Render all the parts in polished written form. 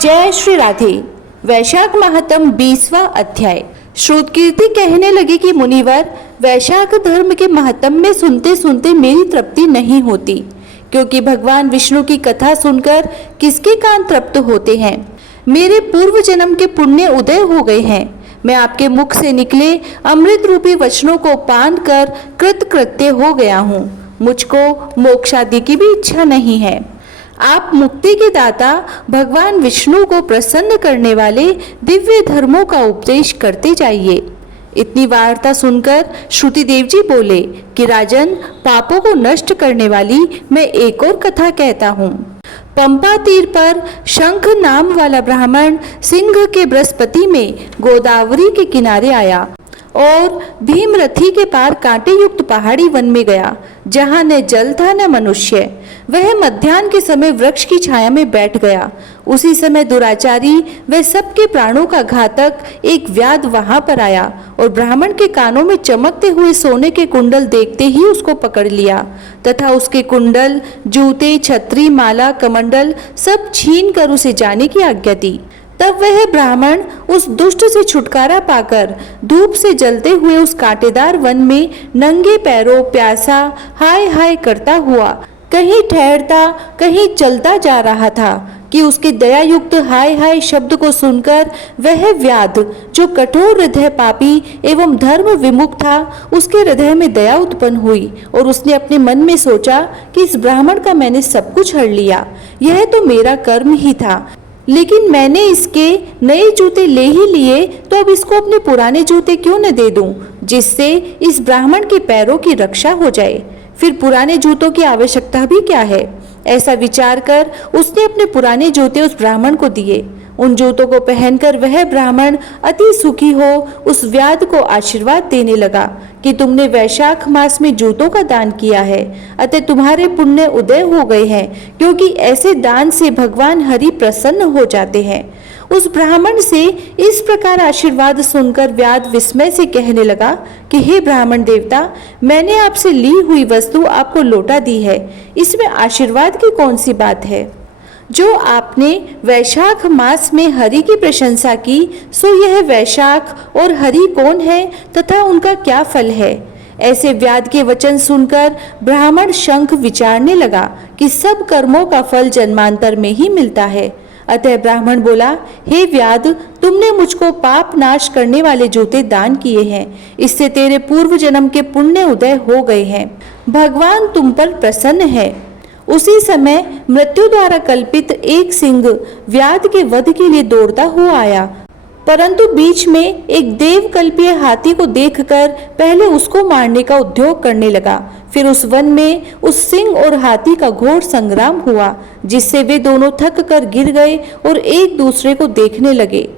जय श्री राधे। वैशाख महात्म 20वां अध्याय। श्रुतकीर्ति कहने लगी कि मुनिवर, वैशाख धर्म के महात्म में सुनते सुनते मेरी तृप्ति नहीं होती, क्योंकि भगवान विष्णु की कथा सुनकर किसके कान तृप्त होते हैं। मेरे पूर्व जन्म के पुण्य उदय हो गए हैं। मैं आपके मुख से निकले अमृत रूपी वचनों को पान कर कृतकृत्य हो गया हूँ। मुझको मोक्ष आदि की भी इच्छा नहीं है। आप मुक्ति के दाता भगवान विष्णु को प्रसन्न करने वाले दिव्य धर्मों का उपदेश करते जाइए। इतनी वार्ता सुनकर श्रुति देव जी बोले कि राजन, पापों को नष्ट करने वाली मैं एक और कथा कहता हूँ। पंपा तीर पर शंख नाम वाला ब्राह्मण सिंह के बृहस्पति में गोदावरी के किनारे आया और भीमरथी के पार कांटे युक्त पहाड़ी वन में गया, जहाँ न जल था न मनुष्य। वह मध्याह्न के समय वृक्ष की छाया में बैठ गया। उसी समय दुराचारी वह सबके प्राणों का घातक एक व्याध वहां पर आया और ब्राह्मण के कानों में चमकते हुए सोने के कुंडल देखते ही उसको पकड़ लिया तथा उसके कुंडल, जूते, छतरी, माला, कमंडल सब छीन कर उसे जाने की आज्ञा दी। तब वह ब्राह्मण उस दुष्ट से छुटकारा पाकर धूप से जलते हुए उस कांटेदार वन में नंगे पैरों प्यासा हाय हाय करता हुआ कहीं ठहरता कहीं चलता जा रहा था कि उसके दयायुक्त हाय हाय शब्द को सुनकर वह व्याध, जो कठोर हृदय पापी एवं धर्म विमुख था, उसके हृदय में दया उत्पन्न हुई और उसने अपने मन में सोचा कि इस ब्राह्मण का मैंने सब कुछ हर लिया। यह तो मेरा कर्म ही था, लेकिन मैंने इसके नए जूते ले ही लिए, तो अब इसको अपने पुराने जूते क्यों न दे दूं, जिससे इस ब्राह्मण के पैरों की रक्षा हो जाए। फिर पुराने जूतों की आवश्यकता भी क्या है। ऐसा विचार कर उसने अपने पुराने जूते उस ब्राह्मण को दिए। उन जूतों को पहनकर वह ब्राह्मण अति सुखी हो उस व्याध को आशीर्वाद देने लगा कि तुमने वैशाख मास में जूतों का दान किया है, अतः तुम्हारे पुण्य उदय हो गए हैं, क्योंकि ऐसे दान से भगवान हरि प्रसन्न हो जाते हैं। उस ब्राह्मण से इस प्रकार आशीर्वाद सुनकर व्याध विस्मय से कहने लगा कि हे ब्राह्मण देवता, मैंने आपसे ली हुई वस्तु आपको लौटा दी है, इसमें आशीर्वाद की कौन सी बात है। जो आपने वैशाख मास में हरि की प्रशंसा की, सो यह वैशाख और हरि कौन है तथा उनका क्या फल है। ऐसे व्याध के वचन सुनकर ब्राह्मण शंख विचारने लगा कि सब कर्मों का फल जन्मांतर में ही मिलता है। अतः ब्राह्मण बोला, हे व्याध, तुमने मुझको पाप नाश करने वाले जूते दान किए हैं, इससे तेरे पूर्व जन्म के पुण्य उदय हो गए हैं। भगवान तुम पर प्रसन्न है। उसी समय मृत्यु द्वारा कल्पित एक सिंह व्याध के वध के लिए दौड़ता हुआ आया, परंतु बीच में एक देव कल्पीय हाथी को देखकर पहले उसको मारने का उद्योग करने लगा। फिर उस वन में उस सिंह और हाथी का घोर संग्राम हुआ, जिससे वे दोनों थक कर गिर गए और एक दूसरे को देखने लगे।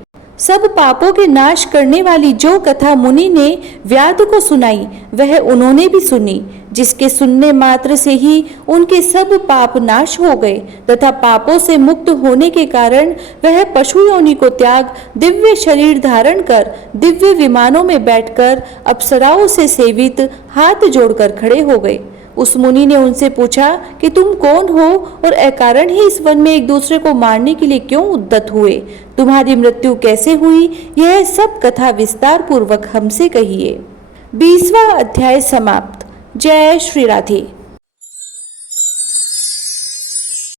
सब पापों के नाश करने वाली जो कथा मुनि ने व्याध को सुनाई, वह उन्होंने भी सुनी, जिसके सुनने मात्र से ही उनके सब पाप नाश हो गए तथा पापों से मुक्त होने के कारण वह पशु योनि को त्याग दिव्य शरीर धारण कर दिव्य विमानों में बैठकर अप्सराओं से सेवित हाथ जोड़कर खड़े हो गए। उस मुनि ने उनसे पूछा कि तुम कौन हो और अकारण ही इस वन में एक दूसरे को मारने के लिए क्यों उद्यत हुए। तुम्हारी मृत्यु कैसे हुई, यह सब कथा विस्तार पूर्वक हमसे कहिए। 20वां अध्याय समाप्त। जय श्री राधे।